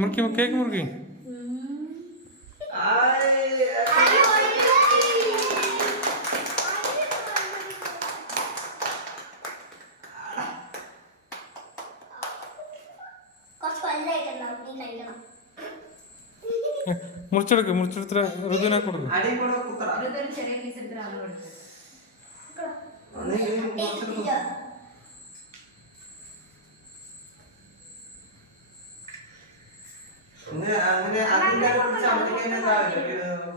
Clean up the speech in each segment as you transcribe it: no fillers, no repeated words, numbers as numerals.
മുറുക്കി കേക്ക് മുറുക്കി. മുറിച്ചെടുത്ത് ഋതുവിനെ കൊടുക്കും.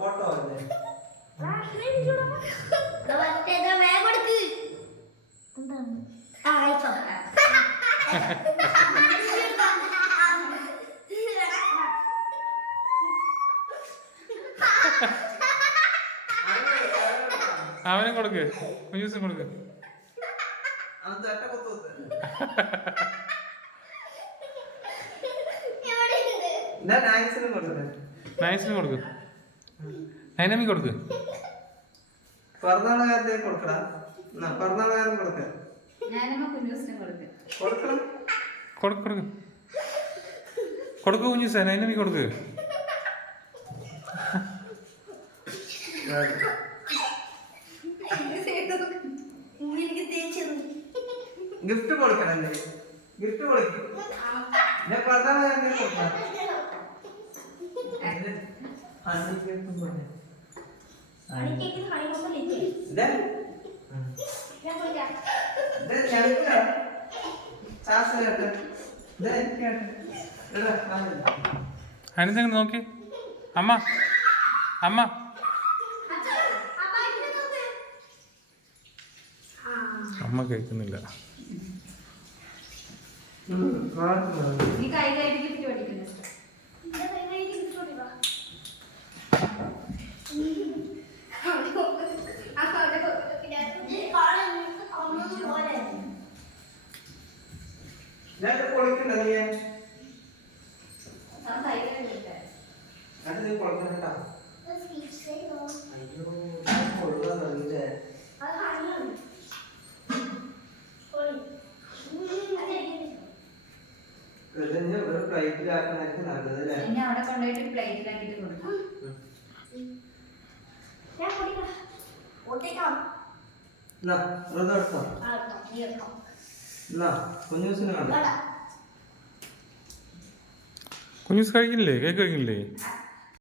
ഫോട്ടോ അവനും കൊടുക്ക്, കുഞ്ഞൂസും കൊടുക്ക്. നൈസിന് കൊടുക്ക്, നൈനമി കൊടുക്ക്. പിറന്നാളുകാരത്തേക്ക് കൊടുക്കടാ. പിറന്നാളുകാരൻ കൊടുക്ക. കൊടുക്ക് കുഞ്ഞൂസ, നൈനമി കൊടുക്ക്. ഗിഫ്റ്റ് കൊടുക്കണല്ലേ? ഗിഫ്റ്റ് കൊടുക്കും. പിറന്നാളുകാരനെ കൊടുക്കാം. അനിതെങ്ങനെ നോക്കി. അമ്മ അമ്മ അമ്മ കേൾക്കുന്നില്ല. പ്ലേറ്റിലാക്കുന്നതായിരിക്കും നല്ലത്. അവിടെ കൊണ്ടുപോയിട്ട് പ്ലേറ്റിലാക്കിട്ട് കൊടുക്കാം. കുഞ്ഞൂസ് കഴിക്കില്ലേ? കേക്ക് കഴിക്കില്ലേ?